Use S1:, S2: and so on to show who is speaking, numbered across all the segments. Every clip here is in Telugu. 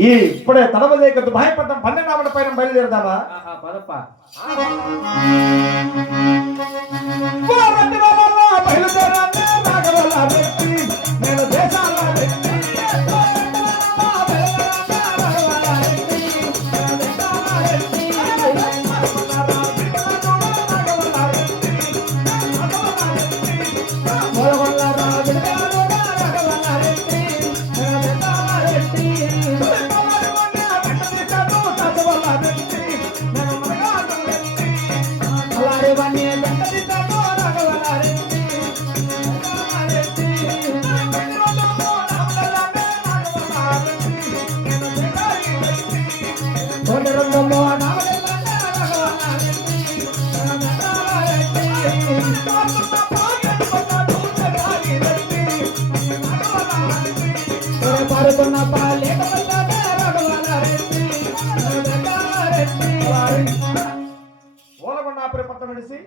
S1: ఈ ఇప్పుడే తడవలేక దుబాయపట్నం పన్నెండామల పైన బయలుదేరదామా?
S2: ఆహా,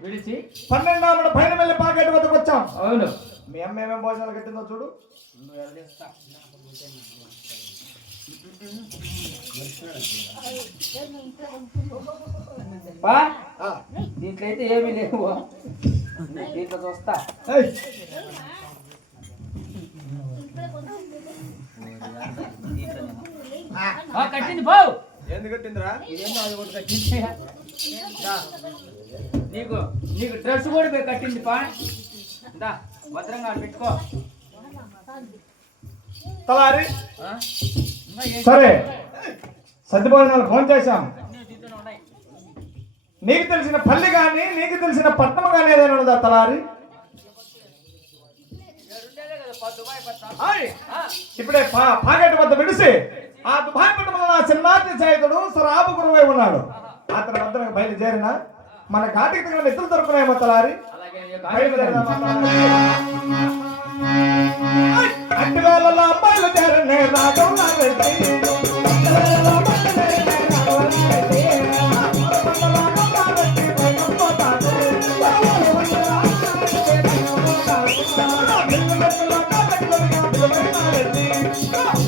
S2: విడిచి
S1: పన్నెండామల పైన వెళ్ళి పాకెట్ వద్దకు వచ్చాం.
S2: అవును.
S1: మీ అమ్మ ఏమేం భోజనాలు కట్టిందో చూడు.
S2: పా. దీంట్లో అయితే ఏమీ లేవు. దీంట్లో చూస్తా.
S1: ఏయ్,
S2: ఆ, కట్టింది బావు
S1: ఏంది కట్టిందిరా?
S2: ఇదేమో అది ఒకటి కట్టింది. నీకు నీకు డ్రెస్ కూడా పోయి కట్టింది పా. దా భద్రంగా పెట్టుకో.
S1: తలారి. సరే. భోజనాలు ఫోన్ చేశాం. నీకు తెలిసిన పల్లి కానీ నీకు తెలిసిన పట్టణం కానీ ఏదైనా ఉందా తలారి? ఇప్పుడే పాకెట్ వద్ద విడిసి ఆ దుబాయ్ పట్టణంలో నా చిన్నాటి సైతుడు సరాబు గురువై ఉన్నాడు. అతని వద్ద బయలుదేరిన? మన ఘాటికి తగిన ఇద్దరు దొరుకున్నాయేమో తలారి? బయలుదేరనే రాగం నా రెడ్డి.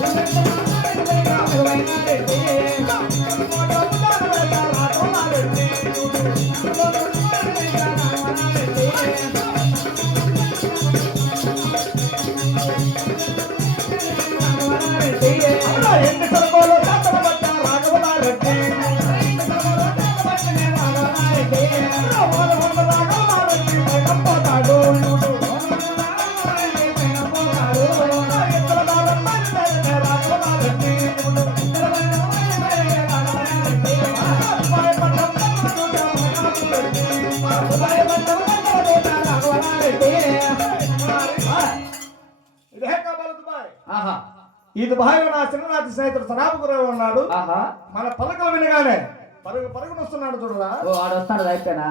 S1: అలా స్నేహితుడు సరాబు గురవ ఉన్నాడు.
S2: ఆహా.
S1: మన పలకలు వినగానే పరుగు పరుగును వస్తున్నాడు చూడరా.
S2: ఓ ఆడు వస్తాడు అయిపోయినా?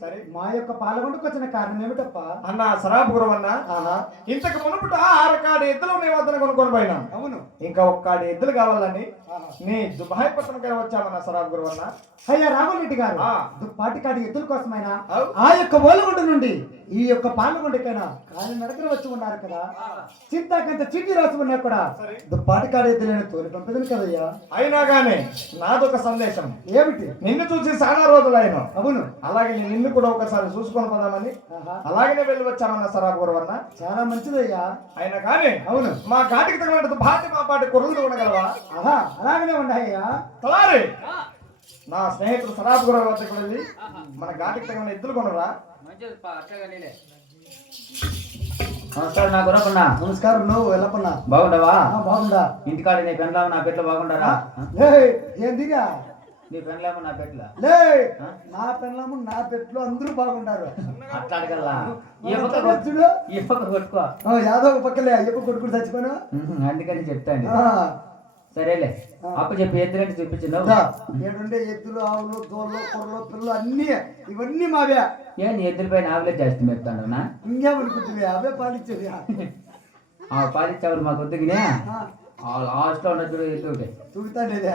S1: సరే
S3: మా యొక్క పాలగుండకు వచ్చిన కారణం ఏమిటప్ప?
S1: అన్న సరాబు గురవన్న
S3: ఆహా.
S1: ఇంతకు మునుపుట ఆరు కాడి ఎద్దులు నీ వద్దన కొనుక్కొని పోయినాం.
S3: అవును.
S1: ఇంకా ఒక్కాడి ఎద్దులు కావాలని. నీ దుబాయ్ పట్టణంకి వచ్చామన్న సరాబు గురవన్న
S3: అయ్యా రాఘవరెడ్డి గారు. దుప్పాటి కాడి ఎద్దుల కోసమైనా. ఆ యొక్క ఓలగుండ నుండి ఈ యొక్క పాలగుండకైనా కాలి నడకన వచ్చి ఉన్నారు కదా. చింతాకంత చిట్టి రాసి ఉన్నా కూడా. దుప్పాటి కాడి ఎద్దులను తోలి పంపదని కదయ్యా?
S1: అయినా గానీ నాదొక సందేశం.
S3: ఏమిటి?
S1: నిన్ను చూసి చాలా రోజులైన.
S3: అవును.
S1: అలాగే నేను నిన్ను కూడా ఒకసారి చూసుకొని పోదామని. అలాగనే వెళ్ళి వచ్చామన్న సరాబు గురవన్న
S3: చాలా మంచిదయ్యా.
S1: అయినా కానీ
S3: అవును.
S1: మా ఘాటికి తగినట్టు భాటి మా పాటి కుర్రలు ఉండగలవా?
S3: ఆహా అలాగనే ఉన్నాయ్యా.
S1: తలారి! నా స్నేహితుడు సరాబ్ గుర వద్దకు వెళ్ళి మన ఘాటికి తగిన ఎద్దులు కొనరా?
S4: నమస్కారం నా గురకున్నా.
S3: నమస్కారం నువ్వు వెళ్ళపన్నా
S4: బాగుండవా?
S3: ఆ, బాగుందా
S4: ఇంటికాడ నీ పెన్లాము నా పెట్లు బాగుండారా?
S3: ఏందిగా
S4: నీ పెన్లాము నా పెట్ల?
S3: లే? నా పిల్లము నా పెట్లు అందరూ బాగుంటారు.
S4: అట్లా అడగల్లా ఈ
S3: మన
S4: పక్క
S3: పక్కన
S4: కొట్టు.
S3: చూడు.
S4: ఈ పక్క కొట్టుకో.
S3: ఒక పక్కలే అయ్యప్ప కొడుకుడు చచ్చిపోను
S4: అందుకని చెప్తాను సరేలే. అప్పు చెప్పి ఎద్దులంటే చూపించింది
S3: దా, ఏడుండే ఎద్దులు ఆవులు దోళ్ళు కొర్రలు పిల్లలు అన్ని ఇవన్నీ మావే.
S4: ఏ నీ ఎద్దుల పైన ఆవులే జాస్తి మెప్తాడవునా?
S3: ఇంకేమనుకుంటుంది అవే పాలిచ్చేది.
S4: ఆ పాలిచ్చావులు మాకు వద్దుగినే ఆ లాస్ట్లో ఒకటి.
S3: చూగుతాండేదే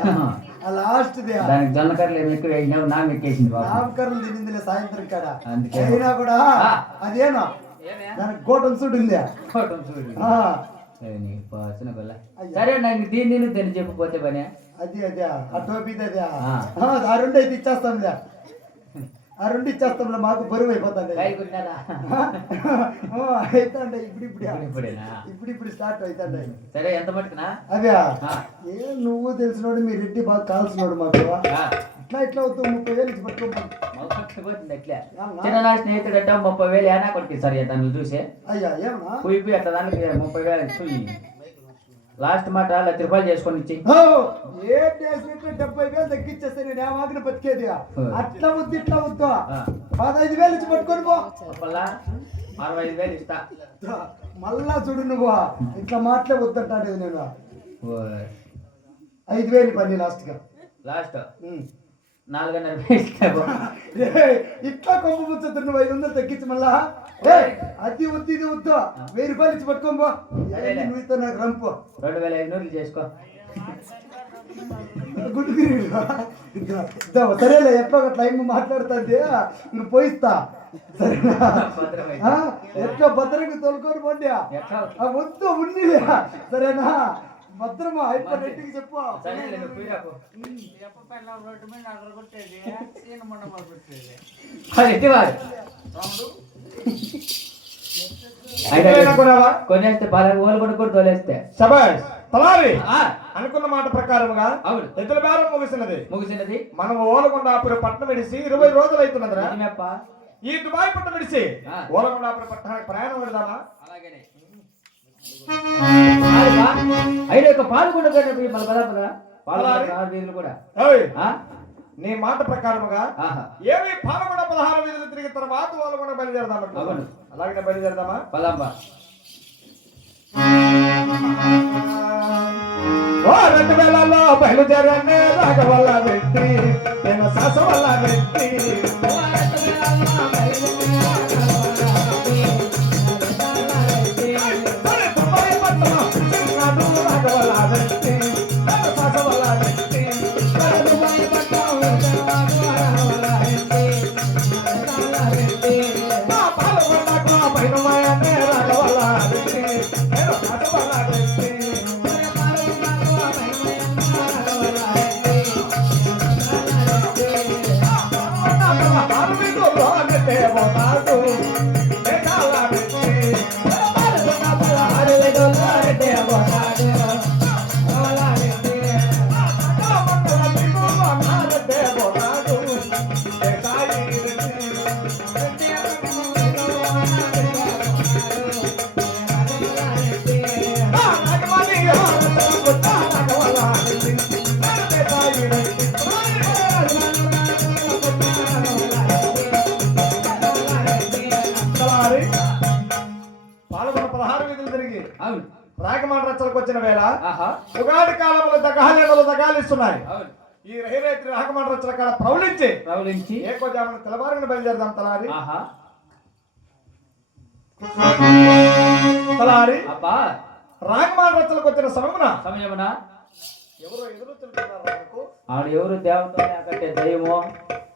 S3: ఆ లాస్ట్
S4: దానికి జొన్నకర్రలు ఏమి ఎక్కువ వేసినావు నా ఎక్కేసింది
S3: తినిందిలే సాయంత్రం కాడ.
S4: అందుకే.
S3: అయినా కూడా. అదేనా? దానికి గోటం చూడింది
S4: కోటం చూడు
S3: ఆ,
S4: సరే నాకు దీన్ని నేను దీన్ని చెప్పిపోతే పని.
S3: అది అదే. ఆ టోపీది అదే.
S4: ఆ.
S3: ఆ, ఆ రెండు అయితే ఇచ్చేస్తాంలే ఆ రెండు ఇచ్చేస్తాంలే మాకు బరువు అయిపోతుంది. అవుతాండే ఇప్పుడు ఇప్పుడు ఇప్పుడు ఇప్పుడు స్టార్ట్ అవుతాండే
S4: సరే ఎంత మటుకునా
S3: అదే. ఏ నువ్వు తెలిసినోడు మీ రెడ్డి బాగా కాల్సినోడు మాకు. ఇట్లా ఇట్లా అవుతావు ముప్పై వేలు ఇచ్చి
S4: మొదలుపెట్టుకుపోతుంది అట్లే.
S3: అవునా?
S4: చిన్న నా. స్నేహితుడు అంటే ముప్పై వేలు ఏనా కొట్టి సరే తను చూసి?
S3: అయ్యా ఏమన్నా?
S4: పోయి అట్లా దానికి ముప్పై వేలు లాస్ట్ మాట లక్ష రూపాయలు చేసుకొని ఇచ్చి.
S3: ఏ చేసినట్టు డెబ్బై వేలు తగ్గించేస్తే నేను ఏమాగిన బతికేది? అట్లా వద్దు ఇట్లా వద్దు. పదహైదు వేలు ఇచ్చి పట్టుకొని పో.
S4: అరవై ఐదు వేలు ఇస్తా.
S3: మళ్ళా చూడు నువ్వు. ఇట్లా మాటలే వద్దంటాడు నేను. ఐదు వేలు పని లాస్ట్. గా
S4: లాస్ట్. నాలుగున్నర
S3: ఇట్లా కొమ్మ ముచ్చదు నువ్వు ఐదు వందలు తగ్గించి మళ్ళా. అది వద్దు ఇది వద్దు వెయ్యి రూపాయలు ఇచ్చి పట్టుకోని పో.
S4: సరేలే.
S3: ఏంటి నువ్వు ఇస్తా నాకు రంపు.
S4: రెండు వేల ఐదు నూరులు చేసుకో.
S3: గుడ్డు. సరేలే ఎట్లా ఒక టైం మాట్లాడుతుంది ఇంక పోయిస్తా. సరేనా? ఎట్లా భద్రంగా తోలుకొని పోండి. వద్దు ఉన్నిలే. సరేనా? భద్రమా? అయిపోయి ఇంటికి చెప్పు.
S4: కొనేస్తే ఓలు కూడా కూడా తోలేస్తే.
S1: శబాష్ తలారి
S4: ఆ,
S1: అనుకున్న మాట ప్రకారముగా
S4: అవును.
S1: ఎద్దుల బేరం ముగిసినది.
S4: ముగిసినది.
S1: మనం ఓలకొండాపురి పట్టణం విడిసి ఇరవై రోజులు అవుతున్నదిరా. ఈ దుబాయ్ పట్టణం విడిసి
S4: ఆ.
S1: ఓలకొండాపురి పట్టణానికి ప్రయాణం పెడదామా
S4: అలాగనే. ఐదు యొక్క పాల్గొండ బరాబరా పాల్గొండ ఆరు వీధులు కూడా?
S1: నీ మాట ప్రకారముగా ఏమి పాలకొండ పదహారు వీధులు తిరిగి తర్వాత ఓలకొండ బయలుదేరదామంట
S4: అవును.
S1: అలాగే బయలుదేరదామా?
S4: పలాంబా.
S1: ఓ రెండు వేలలో బయలుదేరనే రాగవల్ల వ్యక్తి నేను సాస వల్ల ఉగాది కాలంలో దగాలేనలు దగాలిస్తున్నాయి. ఈ రహిరేత్రి రాగమాన రచ్చల కాడ ప్రౌలించి
S4: ప్రవలించి
S1: ఏకోజామున తెల్లవారుని బయలుదేరదాం తలారి?
S4: ఆహా.
S1: తలారి
S4: అబ్బా.
S1: రాగమాన రచ్చలకు వచ్చిన సమయమున
S4: సమయమున
S1: ఎవరో ఎదురు తింటున్నారు నాకు?
S4: ఆవిడ ఎవరు దేవత లేకంటే దయ్యమో?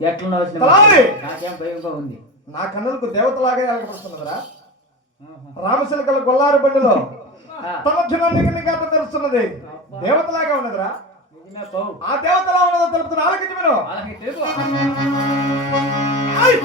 S4: ఎట్లనో వచ్చిన
S1: తలారి!
S4: నాకేం భయంగా ఉంది.
S1: నా కన్నులకు దేవతలాగే ఎలగపడుతున్నదిరా
S4: ఆహా.
S1: రామశిలకల గొల్లారు బండిలో
S4: ఆ,
S1: తన నిఘాత తెరుస్తున్నది దేవతలాగా ఉన్నదిరా. ఆ దేవతలా ఉన్నదో తెలుపుతున్న ఆలకించి మీరు.
S4: అలాగే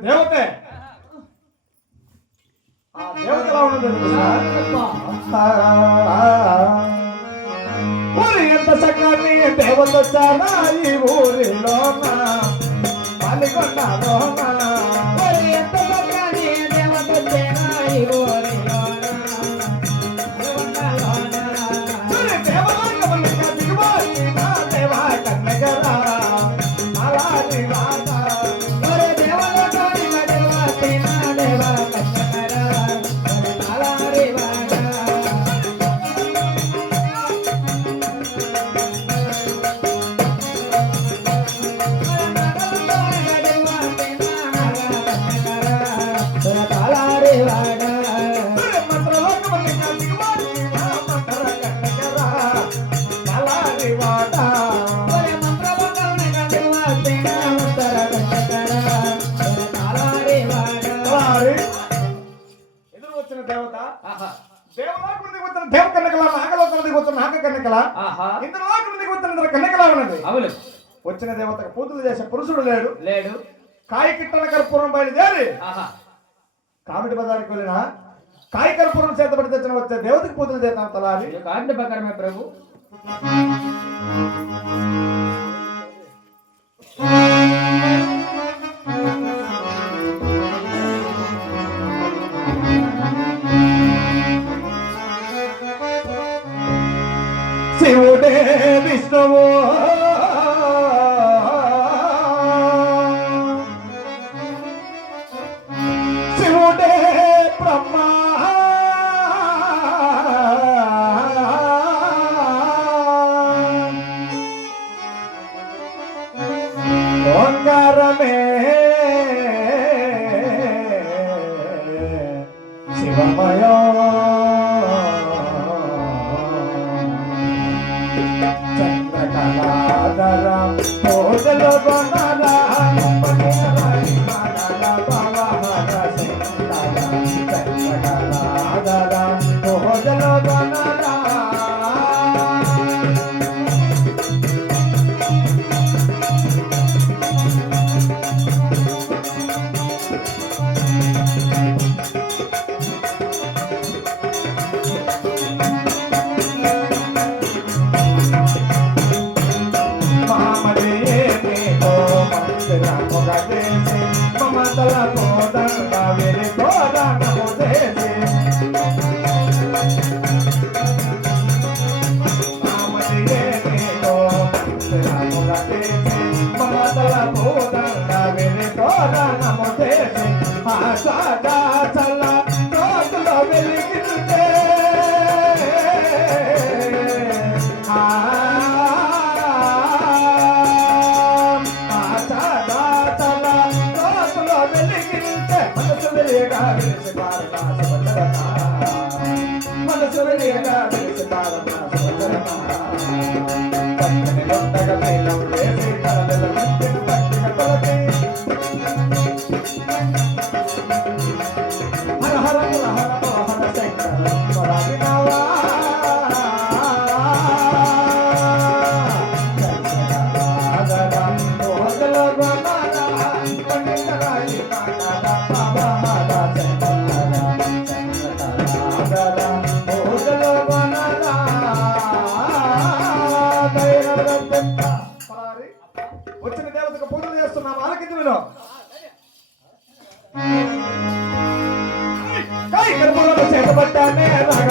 S4: తెలుగు
S1: ఐ! పరమాత్మ ఉండే పూలోని ఎవరే? బాబాని ఎవరే? ఆ వచ్చినది దేవతే ఆ దేవత ఎలా ఉన్నది తెలుసా? ఊరి ఎంత చక్కని దేవత వచ్చానా ఈ ఊరిలోన పాలికొండలోన ఉన్నది
S4: అవును.
S1: వచ్చిన దేవతకు పూజలు చేసే పురుషుడు లేడు.
S4: లేడు.
S1: కాయ కిట్టన కర్పూరం బయలుదేరి. కామిడి బజార్కి వెళ్ళిన కాయ కర్పూరం చేతబడి తెచ్చిన వచ్చే దేవతకి పూజలు చేద్దాం తలారి.
S4: ఆజ్ఞ ప్రకారమే ప్రభు.
S1: శివుడే విష్ణువు. ఓంకారమే శివమయ చంద్రకళాధర పూజలు that's the high.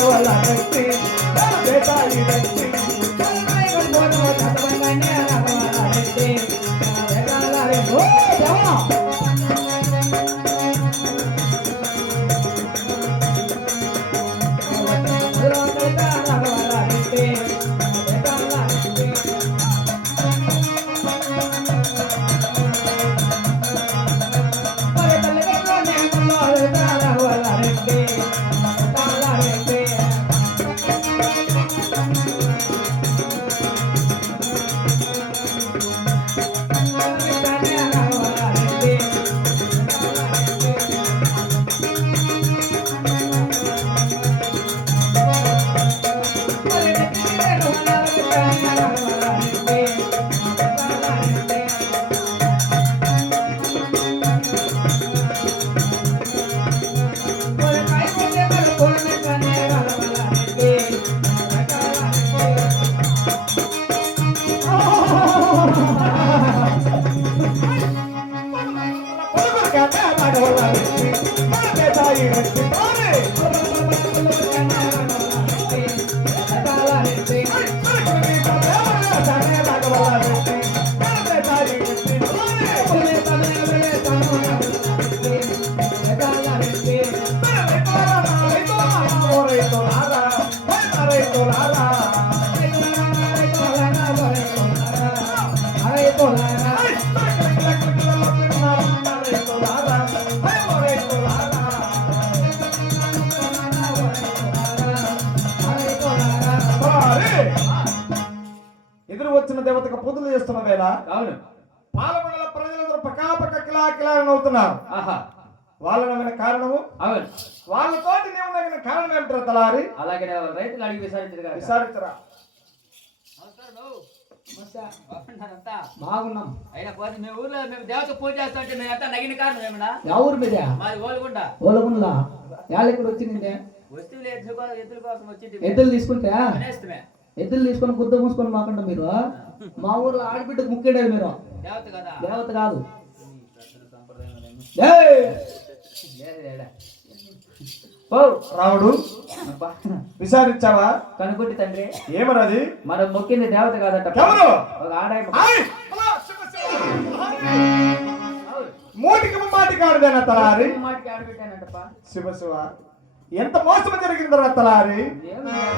S1: Ola, Ola, Ola, Ola, Ola, Ola, Ola, Ola, చేస్తున్న వేళ
S4: అవును.
S1: పాలమండల ప్రజలందరూ పక్కా పక్క కిలా కిలా అని అవుతున్నారు.
S4: ఆహా.
S1: వాళ్ళ నమ్మిన కారణము?
S4: అవును.
S1: వాళ్ళతోటి నీవు నమ్మిన కారణం ఏమిటో తలారి
S4: అలాగే రైతులు అడిగి విసారించారు కదా.
S1: విచారించరా?
S4: బాగున్నారంతా?
S3: బాగున్నాం.
S4: అయినా పోతే మీ ఊర్లో మేము దేవత పూజ చేస్తుంటే మేము అంతా నగిన కారణం ఏమన్నా?
S3: ఎవరు మీద?
S4: మాది ఓలుగుండ.
S3: ఓలగుండ్లా? యాలెక్కడ వచ్చింది
S4: వస్తువులు ఎద్దుల కోసం ఎద్దుల కోసం వచ్చింది
S3: ఎద్దులు తీసుకుంటే
S4: అనేస్తమే.
S3: ఎద్దులు తీసుకొని గుద్ద మూసుకొని మాకుండా మీరు మా ఊర్లో ఆడబిడ్డకు ముక్కేడారు మీరు.
S4: దేవత కదా?
S1: ఓ రాముడు. విచారించావా?
S4: కనుకుంటి తండ్రి.
S1: ఏమన్నది
S4: మనం మొక్కింది దేవత కాదట.
S1: ఎవరు?
S4: ఒక ఆడాయ.
S1: మూటికి ఆడదేనా తలారి?
S4: మాటికి ఆడబెట్టానంటప్ప
S1: శివ శివ. ఎంత మోసం జరిగిందరా తలారి?